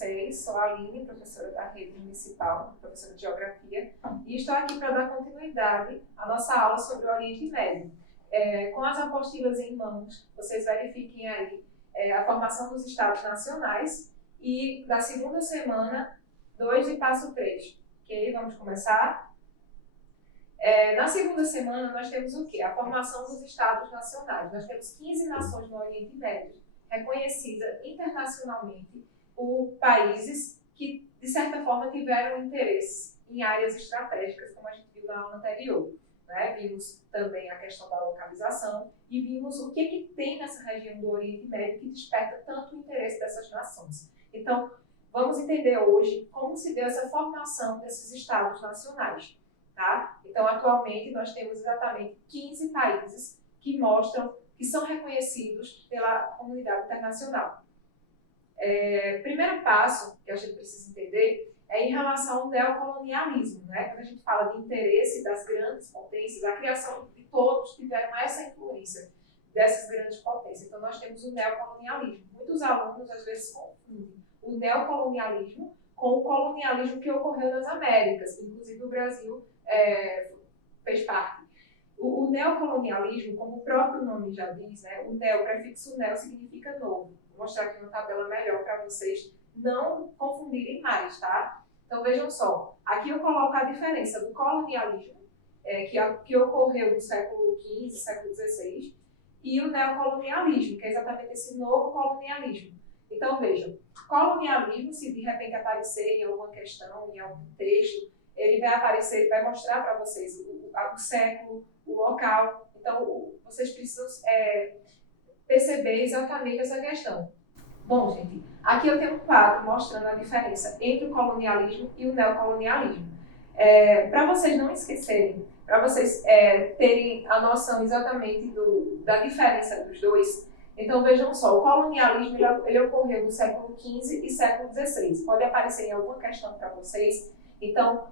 vocês. Sou a Aline, professora da rede municipal, professora de Geografia, e estou aqui para dar continuidade à nossa aula sobre o Oriente Médio. Com as apostilas em mãos, vocês verifiquem aí a formação dos Estados Nacionais e da segunda semana 2 de passo 3. Ok? Vamos começar? Na segunda semana, nós temos o quê? A formação dos Estados Nacionais. Nós temos 15 nações no Oriente Médio, reconhecidas internacionalmente por países que, de certa forma, tiveram interesse em áreas estratégicas, como a gente viu na aula anterior. Né? Vimos também a questão da localização e vimos o que tem nessa região do Oriente Médio que desperta tanto o interesse dessas nações. Então, vamos entender hoje como se deu essa formação desses Estados nacionais. Tá? Então, atualmente, nós temos exatamente 15 países que mostram que são reconhecidos pela comunidade internacional. Primeiro passo que a gente precisa entender é em relação ao neocolonialismo. Né? Quando a gente fala de interesse das grandes potências, a criação de todos tiveram essa influência dessas grandes potências. Então, nós temos o neocolonialismo. Muitos alunos, às vezes, confundem o neocolonialismo com o colonialismo que ocorreu nas Américas. Inclusive, o Brasil fez parte. O neocolonialismo, como o próprio nome já diz, né, o prefixo neo significa novo. Vou mostrar aqui uma tabela melhor para vocês não confundirem mais, tá? Então vejam só, aqui eu coloco a diferença do colonialismo, que ocorreu no século XV, século XVI, e o neocolonialismo, que é exatamente esse novo colonialismo. Então vejam, colonialismo, se de repente aparecer em alguma questão, em algum texto, ele vai aparecer, vai mostrar para vocês o século, o local. Então, vocês precisam perceber exatamente essa questão. Bom, gente, aqui eu tenho um quadro mostrando a diferença entre o colonialismo e o neocolonialismo. Para vocês não esquecerem, para vocês terem a noção exatamente da diferença dos dois, então vejam só, o colonialismo ele ocorreu no século XV e século XVI. Pode aparecer em alguma questão para vocês. Então,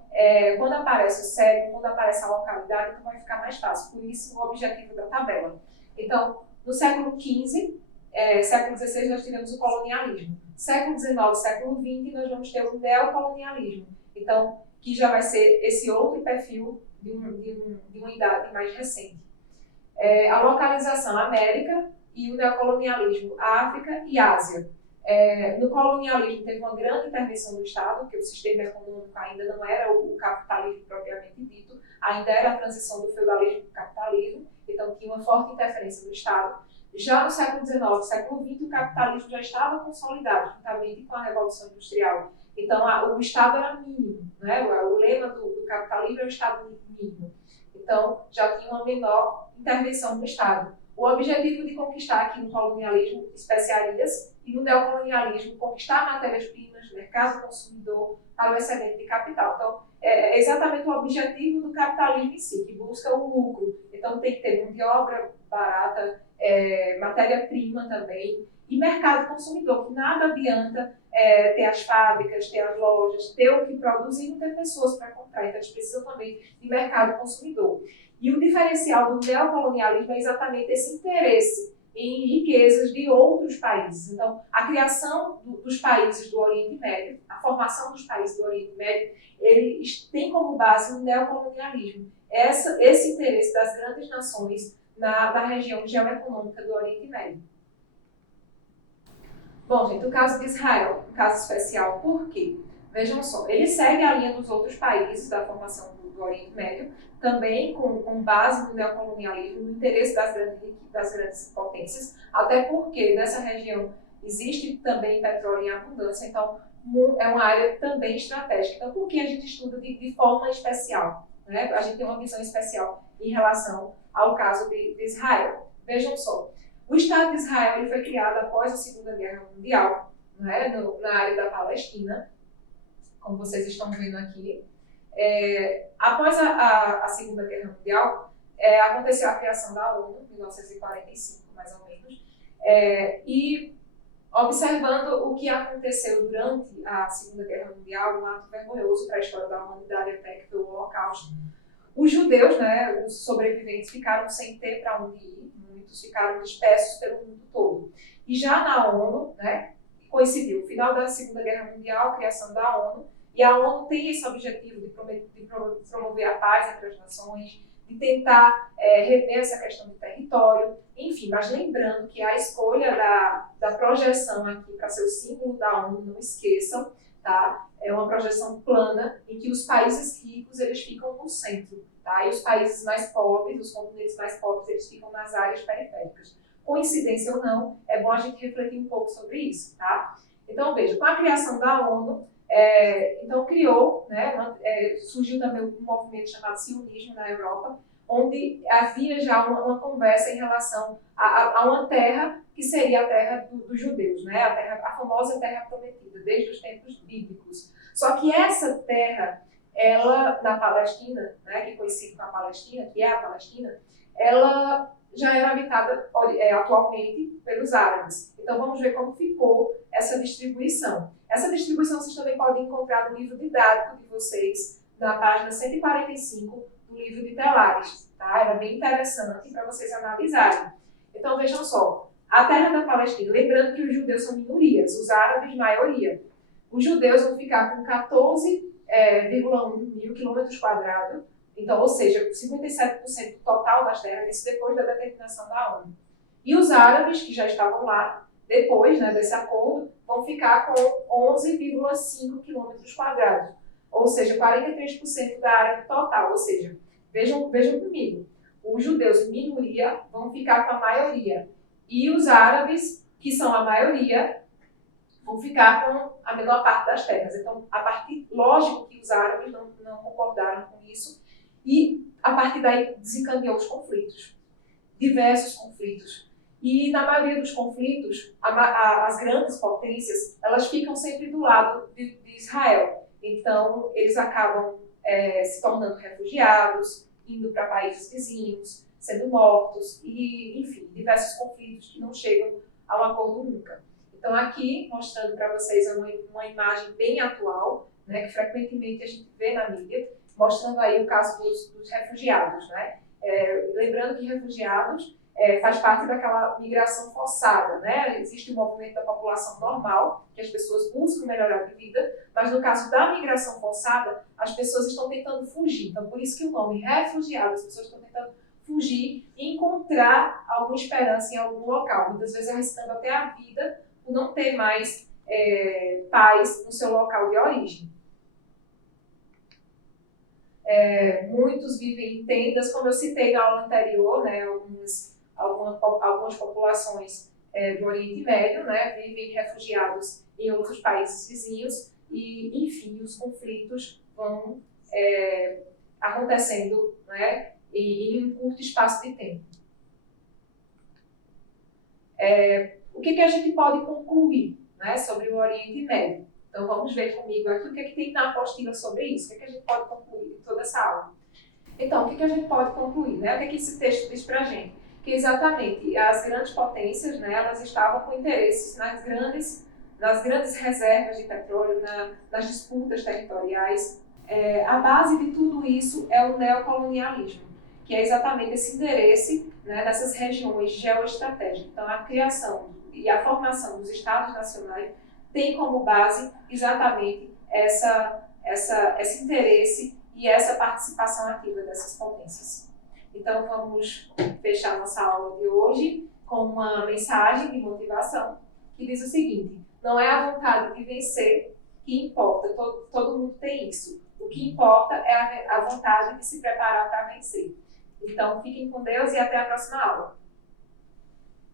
quando aparece o século, quando aparece a localidade, então vai ficar mais fácil. Por isso, o objetivo da tabela. Então, no século XV, século XVI, nós tivemos o colonialismo. Século XIX, século XX, nós vamos ter o neocolonialismo. Então, que já vai ser esse outro perfil de uma idade mais recente. A localização América e o neocolonialismo África e Ásia. No colonialismo teve uma grande intervenção do Estado, porque o sistema econômico ainda não era o capitalismo propriamente dito, ainda era a transição do feudalismo para o capitalismo, então tinha uma forte interferência do Estado. Já no século XIX, século XX, o capitalismo já estava consolidado, juntamente com a Revolução Industrial. Então, o Estado era mínimo, né? O lema do capitalismo é o Estado mínimo. Então, já tinha uma menor intervenção do Estado. O objetivo de conquistar aqui no colonialismo especiarias e no neocolonialismo conquistar matérias-primas, mercado consumidor para o excedente de capital. Então, é exatamente o objetivo do capitalismo em si, que busca o lucro. Então, tem que ter mão de obra barata, matéria-prima também, e mercado consumidor, que nada adianta ter as fábricas, ter as lojas, ter o que produzir e não ter pessoas para comprar. Então, eles precisam também de mercado consumidor. E o diferencial do neocolonialismo é exatamente esse interesse em riquezas de outros países. Então, a criação dos países do Oriente Médio, a formação dos países do Oriente Médio, eles têm como base o neocolonialismo. Esse interesse das grandes nações na região geoeconômica do Oriente Médio. Bom, gente, o caso de Israel, um caso especial, por quê? Vejam só, ele segue a linha dos outros países da formação do Oriente Médio, também com base no neocolonialismo, no interesse das grandes potências, até porque nessa região existe também petróleo em abundância, então é uma área também estratégica. Então, por que a gente estuda de forma especial? Né? A gente tem uma visão especial em relação ao caso de Israel. Vejam só, o Estado de Israel ele foi criado após a Segunda Guerra Mundial, né? Na área da Palestina, como vocês estão vendo aqui. Após a Segunda Guerra Mundial, aconteceu a criação da ONU, em 1945, mais ou menos, e observando o que aconteceu durante a Segunda Guerra Mundial, um ato vergonhoso para a história da humanidade até que foi o Holocausto, os judeus, né, os sobreviventes, ficaram sem ter para onde ir, muitos ficaram dispersos pelo mundo todo. E já na ONU, né, coincidiu o final da Segunda Guerra Mundial, a criação da ONU, e a ONU tem esse objetivo de promover a paz entre as nações, de tentar rever essa questão do território, enfim, mas lembrando que a escolha da projeção aqui para ser o símbolo da ONU, não esqueçam, tá? É uma projeção plana em que os países ricos eles ficam no centro, tá? E os países mais pobres, os continentes mais pobres, eles ficam nas áreas periféricas. Coincidência ou não, é bom a gente refletir um pouco sobre isso, tá? Então, veja, com a criação da ONU, então criou, né, surgiu também um movimento chamado sionismo na Europa, onde havia já uma conversa em relação a uma terra que seria a terra dos judeus, né, a famosa terra prometida, desde os tempos bíblicos. Só que essa terra, ela, na Palestina, né, que coincide com a Palestina, que é a Palestina, ela já era habitada atualmente pelos árabes. Então vamos ver como ficou essa distribuição. Essa distribuição vocês também podem encontrar no livro didático de vocês, na página 145 do livro de Telares. Tá? Era bem interessante para vocês analisarem. Então vejam só, a terra da Palestina, lembrando que os judeus são minorias, os árabes maioria. Os judeus vão ficar com 14,1 mil quilômetros quadrados, então, ou seja, 57% do total das terras, isso depois da determinação da ONU. E os árabes, que já estavam lá, depois, né, desse acordo, vão ficar com 11,5 quilômetros quadrados, ou seja, 43% da área total. Ou seja, vejam comigo, os judeus, minoria, vão ficar com a maioria, e os árabes, que são a maioria, vão ficar com a menor parte das terras. Então, lógico que os árabes não concordaram com isso, e a partir daí desencadeou os conflitos, diversos conflitos. E na maioria dos conflitos, as grandes potências, elas ficam sempre do lado de Israel. Então, eles acabam se tornando refugiados, indo para países vizinhos, sendo mortos, e, enfim, diversos conflitos que não chegam a um acordo nunca. Então, aqui, mostrando para vocês uma imagem bem atual, né, que frequentemente a gente vê na mídia, mostrando aí o caso dos refugiados, né? Lembrando que refugiados faz parte daquela migração forçada, né? Existe o movimento da população normal, que as pessoas buscam melhorar de vida, mas no caso da migração forçada, as pessoas estão tentando fugir. Então, por isso que o nome refugiado, as pessoas estão tentando fugir e encontrar alguma esperança em algum local, muitas vezes arriscando até a vida por não ter mais paz no seu local de origem. Muitos vivem em tendas, como eu citei na aula anterior, né, algumas populações do Oriente Médio, né, vivem refugiados em outros países vizinhos e, enfim, os conflitos vão acontecendo, né, em um curto espaço de tempo. O que a gente pode concluir, né, sobre o Oriente Médio? Então, vamos ver comigo aqui o que tem na apostila sobre isso, o que a gente pode concluir de toda essa aula. Então, o que a gente pode concluir, né? O que esse texto diz para a gente? Que exatamente as grandes potências, né, elas estavam com interesses nas grandes reservas de petróleo, nas disputas territoriais. A base de tudo isso é o neocolonialismo, que é exatamente esse interesse, né, nessas regiões geoestratégicas. Então, a criação e a formação dos Estados nacionais tem como base exatamente esse interesse e essa participação ativa dessas potências. Então, vamos fechar nossa aula de hoje com uma mensagem de motivação que diz o seguinte: não é a vontade de vencer que importa, todo mundo tem isso. O que importa é a vontade de se preparar para vencer. Então, fiquem com Deus e até a próxima aula.